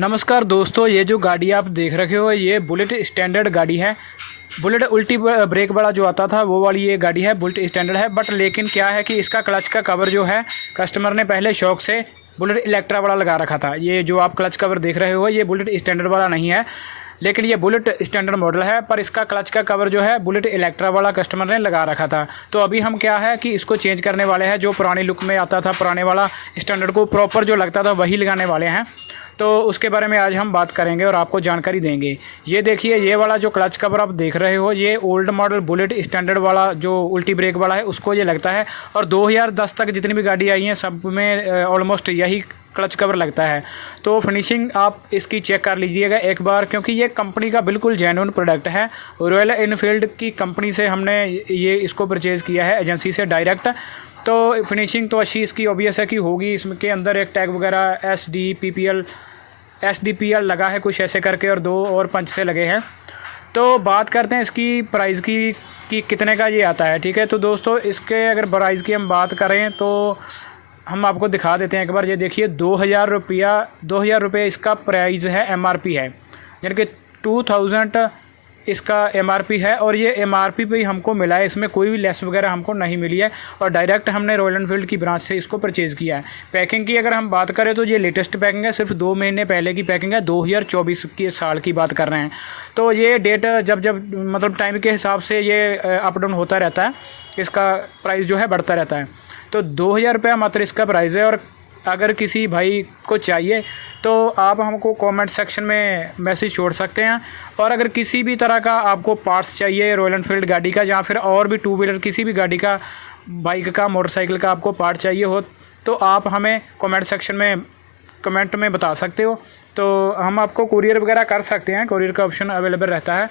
नमस्कार दोस्तों, ये जो गाड़ी आप देख रहे हो ये बुलेट स्टैंडर्ड गाड़ी है। बुलेट उल्टी ब्रेक वाला जो आता था वो वाली ये गाड़ी है, बुलेट स्टैंडर्ड है। बट लेकिन क्या है कि इसका क्लच का कवर जो है कस्टमर ने पहले शौक से बुलेट इलेक्ट्रा वाला लगा रखा था। ये जो आप क्लच कवर देख रहे हो ये बुलेट स्टैंडर्ड वाला नहीं है, लेकिन ये बुलेट स्टैंडर्ड मॉडल है। पर इसका क्लच का कवर जो है बुलेट इलेक्ट्रा वाला कस्टमर ने लगा रखा था। तो अभी हम क्या है कि इसको चेंज करने वाले हैं। जो पुरानी लुक में आता था, पुराने वाला स्टैंडर्ड को प्रॉपर जो लगता था वही लगाने वाले हैं। तो उसके बारे में आज हम बात करेंगे और आपको जानकारी देंगे। ये देखिए, ये वाला जो क्लच कवर आप देख रहे हो ये ओल्ड मॉडल बुलेट स्टैंडर्ड वाला जो उल्टी ब्रेक वाला है उसको ये लगता है। और 2010 तक जितनी भी गाड़ी आई हैं सब में ऑलमोस्ट यही क्लच कवर लगता है। तो फिनिशिंग आप इसकी चेक कर लीजिएगा एक बार, क्योंकि ये कंपनी का बिल्कुल जेन्युइन प्रोडक्ट है। रॉयल एनफील्ड की कंपनी से हमने ये इसको परचेज़ किया है, एजेंसी से डायरेक्ट। तो फिनिशिंग तो अच्छी इसकी ऑब्वियस है कि होगी। इसके अंदर एक टैग वगैरह एस डी पी एल लगा है कुछ ऐसे करके, और 2 और पंच से लगे हैं। तो बात करते हैं इसकी प्राइस की कि कितने का ये आता है। ठीक है, तो दोस्तों इसके अगर प्राइस की हम बात करें तो हम आपको दिखा देते हैं एक बार। ये देखिए 2000 रुपये इसका प्राइस है, MRP है, यानी कि 2000 इसका MRP है। और ये MRP पे ही हमको मिला है, इसमें कोई भी लेस वगैरह हमको नहीं मिली है। और डायरेक्ट हमने रॉयल एनफील्ड की ब्रांच से इसको परचेज़ किया है। पैकिंग की अगर हम बात करें तो ये लेटेस्ट पैकिंग है, सिर्फ 2 महीने पहले की पैकिंग है। 2024 के साल की बात कर रहे हैं। तो ये डेट जब मतलब टाइम के हिसाब से ये अप डाउन होता रहता है, इसका प्राइस जो है बढ़ता रहता है। तो 2000 रुपया मात्र इसका प्राइस है। और अगर किसी भाई को चाहिए तो आप हमको कमेंट सेक्शन में मैसेज छोड़ सकते हैं। और अगर किसी भी तरह का आपको पार्ट्स चाहिए रॉयल एनफील्ड गाड़ी का, या फिर और भी 2 व्हीलर किसी भी गाड़ी का, बाइक का, मोटरसाइकिल का आपको पार्ट चाहिए हो तो आप हमें कमेंट सेक्शन में कमेंट में बता सकते हो। तो हम आपको कुरियर वगैरह कर सकते हैं, कुरियर का ऑप्शन अवेलेबल रहता है।